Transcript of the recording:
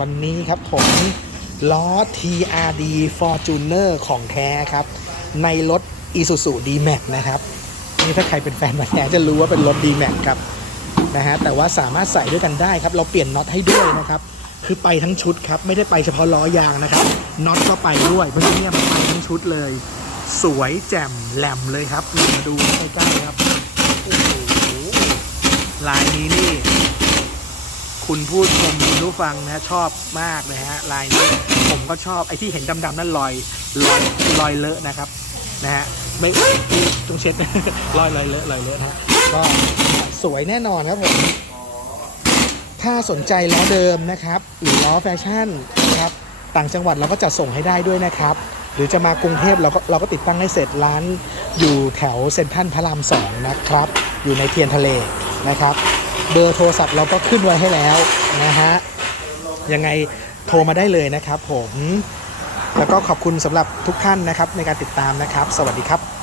วันนี้ครับผมล้อ TRD Fortuner ของแท้ครับ ในรถ Isuzu D-Max นะครับนี่ถ้าใครเป็นแฟนมาแท้จะรู้ว่าเป็นรถ D-Max ครับนะฮะแต่ว่าสามารถใส่ด้วยกันได้ครับ เราเปลี่ยนน็อตให้ด้วยนะครับ คือไปทั้งชุดครับ ไม่ได้ไปเฉพาะล้อยางนะครับน็อตก็ไปด้วยเพราะฉะนั้นเนี่ยมันไปทั้งชุดเลย สวยแจ่มแหลมเลยครับมาดูใกล้ๆครับโอ้โหลายนี้นี่ คุณผู้ชมคุณผู้ฟังนะชอบมากเลยฮะลายนี้ผมก็ชอบไอ้ที่เห็นดำๆนั่นรอยรอยรอยเลอะนะครับนะฮะไม่ต้องเช็ดรอยรอยเลอะรอยเลอะนะฮะก็สวยแน่นอนครับผมถ้าสนใจล้อเดิมนะครับ หรือล้อแฟชั่นนะครับต่างจังหวัดเราก็จะส่งให้ได้ด้วยนะครับ หรือจะมากรุงเทพเราก็เราก็ติดตั้งให้เสร็จร้านอยู่แถวเซ็นทรัลพระรามสองนะครับ อยู่ในเทียนทะเลนะครับ เบอร์โทรศัพท์เราก็ขึ้นไว้ให้แล้วนะฮะยังไงโทรมาได้เลยนะครับผม แล้วก็ขอบคุณสำหรับทุกท่านนะครับในการติดตามนะครับ สวัสดีครับ